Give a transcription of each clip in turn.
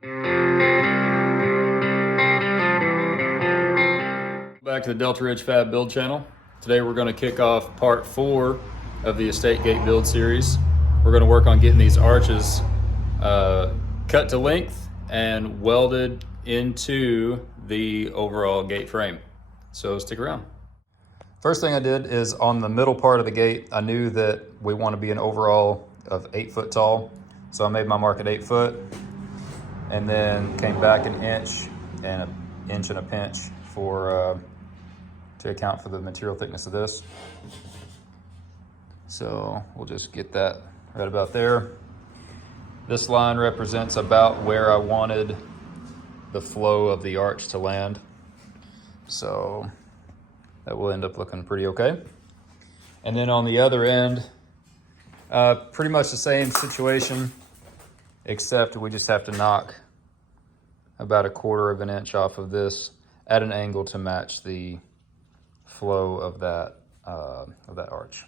Back to the Delta Ridge Fab Build channel. Today we're going to kick off part 4 of the estate gate build series. We're going to work on getting these arches cut to length and welded into the overall gate frame. So stick around. First thing I did is on the middle part of the gate, I knew that we want to be an overall of 8 foot tall. So I made my mark at 8 foot and then came back an inch and an inch and a pinch for to account for the material thickness of this. So we'll just get that right about there. This line represents about where I wanted the flow of the arch to land. So that will end up looking pretty okay. And then on the other end, pretty much the same situation, except we just have to knock about 1/4 of an inch off of this at an angle to match the flow of that arch.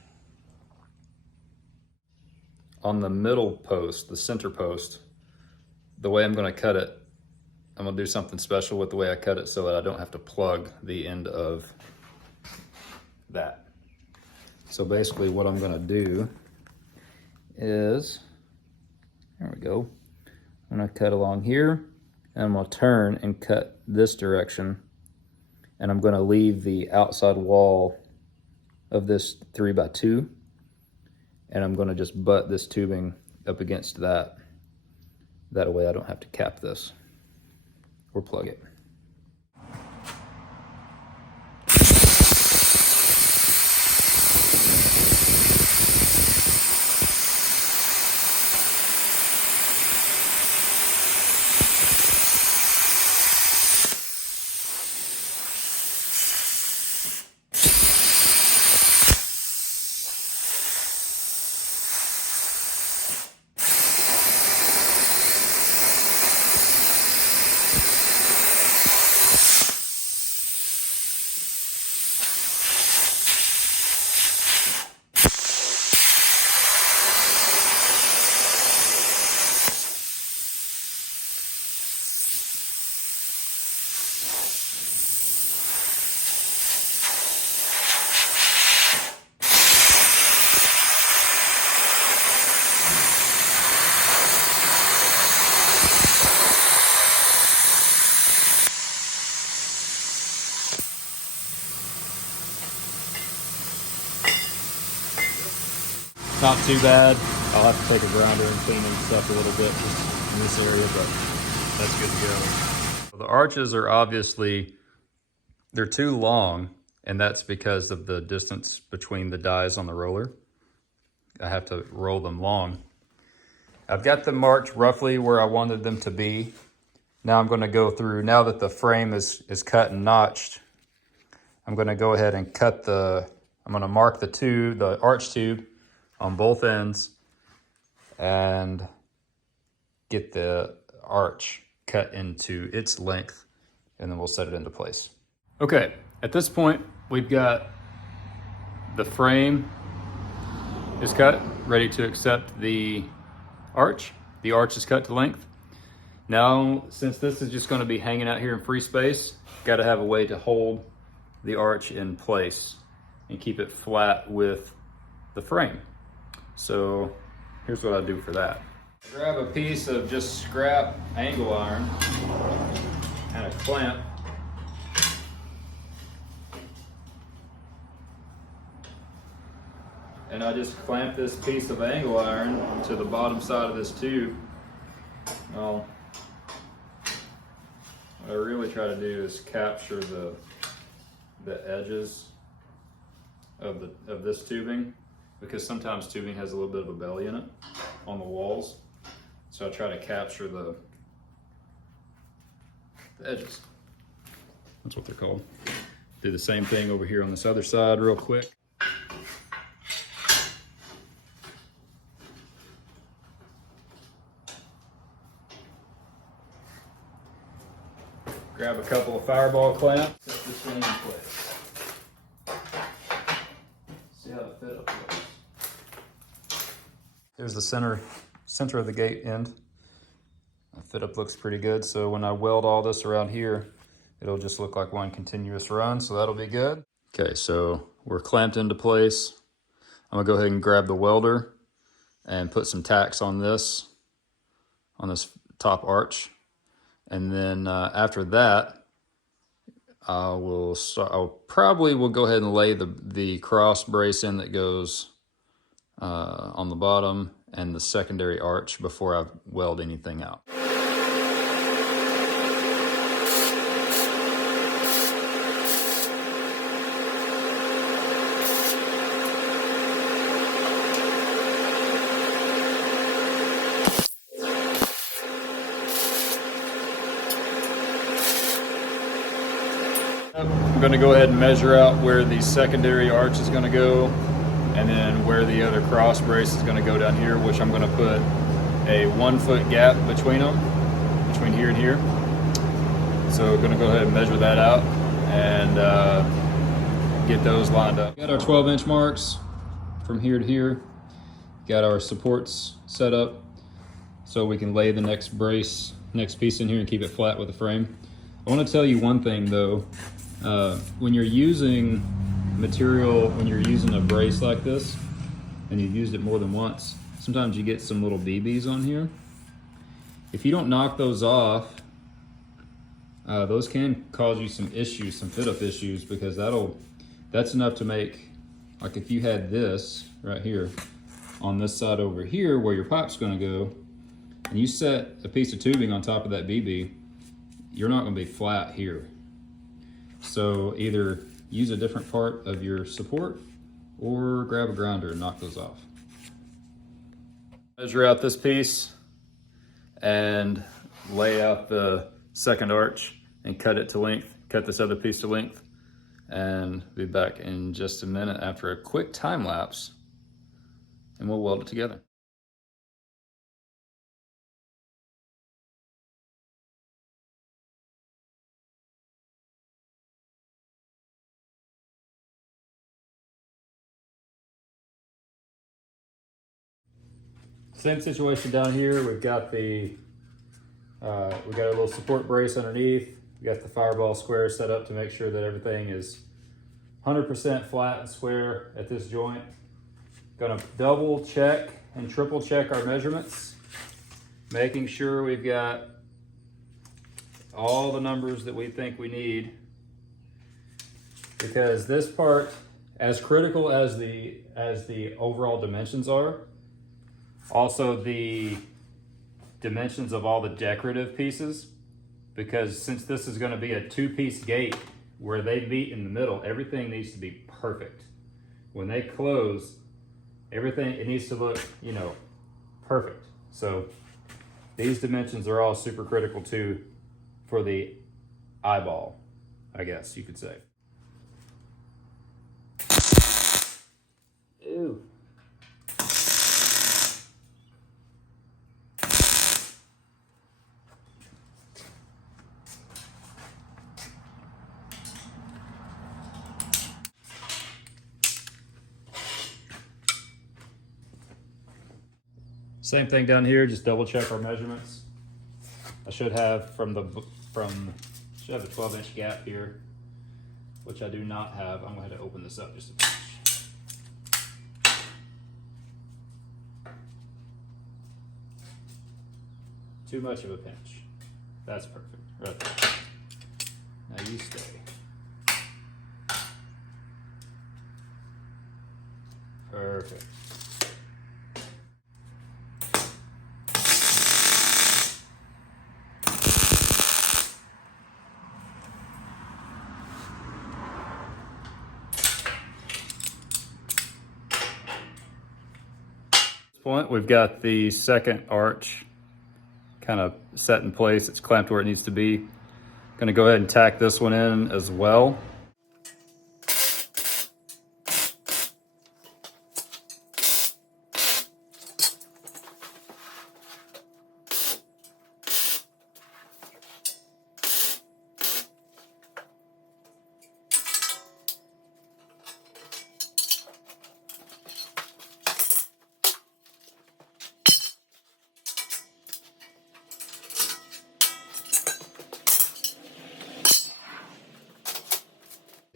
On the middle post, the center post, the way I'm going to cut it, I'm going to do something special with the way I cut it so that I don't have to plug the end of that. So basically what I'm going to do is, there we go, I'm going to cut along here and I'm going to turn and cut this direction, and I'm going to leave the outside wall of this 3x2, and I'm going to just butt this tubing up against that. That way I don't have to cap this or plug it. Not too bad. I'll have to take a grinder and clean them stuff a little bit just in this area, but that's good to go. The arches are obviously, they're too long, and that's because of the distance between the dies on the roller. I have to roll them long. I've got them marked roughly where I wanted them to be. Now I'm going to go through, now that the frame is cut and notched, I'm going to go ahead and I'm going to mark the arch tube on both ends and get the arch cut into its length, and then we'll set it into place. Okay, at this point, we've got the frame is cut, ready to accept the arch. The arch is cut to length. Now, since this is just going to be hanging out here in free space, got to have a way to hold the arch in place and keep it flat with the frame. So here's what I do for that. Grab a piece of just scrap angle iron and a clamp. And I just clamp this piece of angle iron to the bottom side of this tube. Well, what I really try to do is capture the edges of this tubing, because sometimes tubing has a little bit of a belly in it on the walls. So I try to capture the edges. That's what they're called. Do the same thing over here on this other side real quick. Grab a couple of fireball clamps, set this thing in place. See how the fit up looks. Here's the center of the gate end. I Fit up looks pretty good. So when I weld all this around here, it'll just look like one continuous run. So that'll be good. Okay, so we're clamped into place. I'm gonna go ahead and grab the welder and put some tacks on this top arch. And then after that, I'll probably will go ahead and lay the cross brace in that goes on the bottom and the secondary arch before I weld anything out. I'm going to go ahead and measure out where the secondary arch is going to go, and then where the other cross brace is going to go down here, which I'm going to put a 1 foot gap between them, between here and here. So we're going to go ahead and measure that out and get those lined up. Got our 12-inch marks from here to here. Got our supports set up so we can lay the next piece in here and keep it flat with the frame. I want to tell you one thing though. When you're using material, when you're using a brace like this and you've used it more than once, sometimes you get some little BBs on here. If you don't knock those off, those can cause you some issues, some fit up issues, because that's enough to make, like if you had this right here on this side over here where your pipe's going to go, and you set a piece of tubing on top of that BB, you're not going to be flat here. So either use a different part of your support or grab a grinder and knock those off. Measure out this piece and lay out the second arch and cut it to length, cut this other piece to length, and be back in just a minute after a quick time lapse, and we'll weld it together. Same situation down here. We've got a little support brace underneath. We got the fireball square set up to make sure that everything is 100% flat and square at this joint. Gonna double check and triple check our measurements, making sure we've got all the numbers that we think we need, because this part, as critical as the overall dimensions are, also the dimensions of all the decorative pieces, because since this is going to be a two-piece gate where they meet in the middle, everything needs to be perfect. When they close, everything, it needs to look, you know, perfect. So these dimensions are all super critical too for the eyeball, I guess you could say. Ew. Same thing down here, just double check our measurements. I should have a 12-inch gap here, which I do not have. I'm going to open this up just a pinch. Too much of a pinch. That's perfect, right there. Now you stay. Perfect. Point, we've got the second arch kind of set in place. It's clamped where it needs to be. Going to go ahead and tack this one in as well.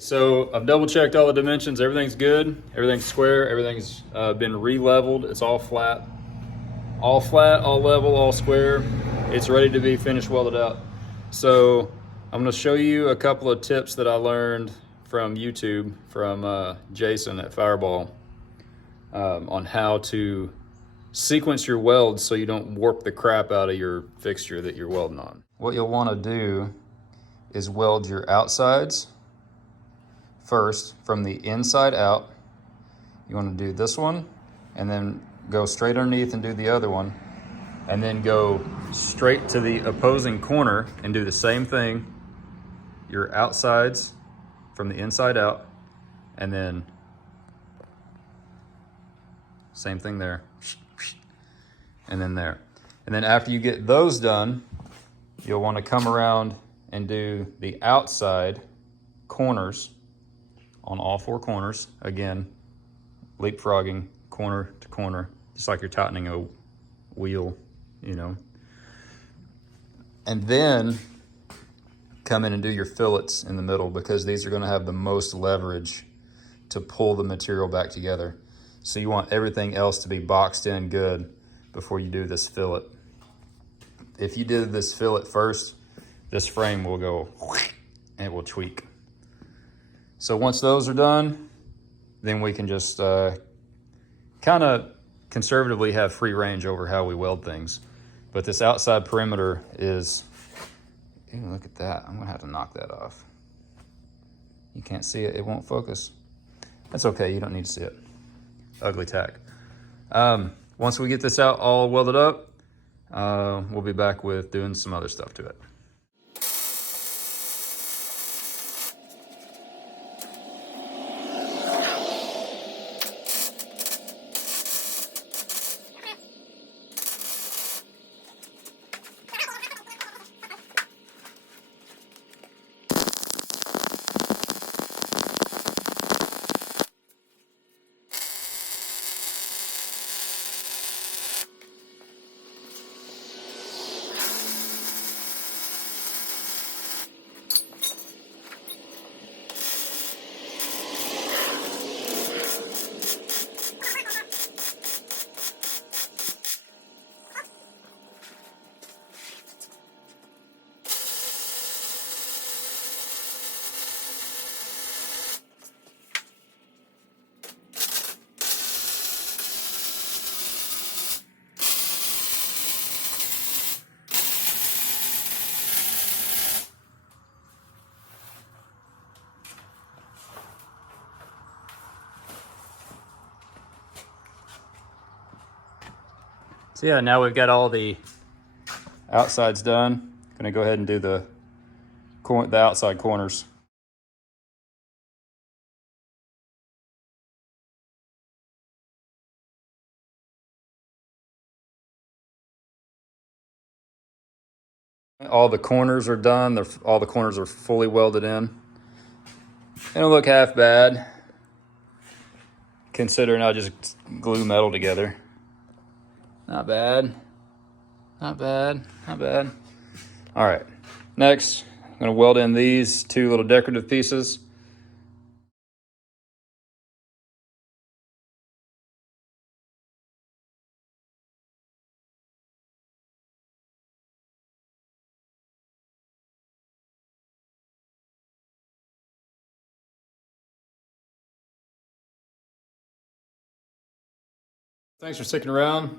So I've double checked all the dimensions. Everything's good. Everything's square. Everything's been re-leveled. It's all flat, all level, all square. It's ready to be finished welded out. So I'm going to show you a couple of tips that I learned from YouTube from Jason at Fireball on how to sequence your welds so you don't warp the crap out of your fixture that you're welding on. What you'll want to do is weld your outsides first from the inside out. You want to do this one and then go straight underneath and do the other one, and then go straight to the opposing corner and do the same thing, your outsides from the inside out, and then same thing there, and then there. And then after you get those done, you'll want to come around and do the outside corners on all four corners. Again, leapfrogging corner to corner, just like you're tightening a wheel, you know. And then come in and do your fillets in the middle, because these are going to have the most leverage to pull the material back together. So you want everything else to be boxed in good before you do this fillet. If you did this fillet first, this frame will go and it will tweak. So once those are done, then we can just kind of conservatively have free range over how we weld things. But this outside perimeter is, ew, look at that. I'm gonna have to knock that off. You can't see it, it won't focus. That's okay, you don't need to see it. Ugly tack. Once we get this out all welded up, we'll be back with doing some other stuff to it. So yeah, now we've got all the outsides done. Gonna go ahead and do the outside corners. All the corners are done. All the corners are fully welded in. They don't look half bad, considering I just glue metal together. Not bad, not bad, not bad. All right, next, I'm gonna weld in these two little decorative pieces. Thanks for sticking around.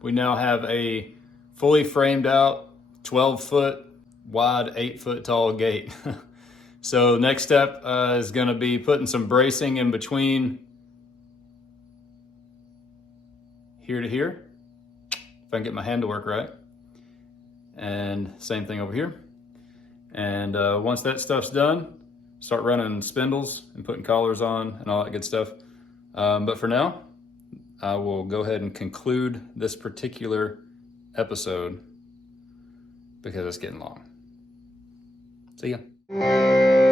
We now have a fully framed out 12-foot wide, 8-foot tall gate. So next step is gonna be putting some bracing in between here to here, if I can get my hand to work right. And same thing over here. And once that stuff's done, start running spindles and putting collars on and all that good stuff. But for now, I will go ahead and conclude this particular episode because it's getting long. See ya.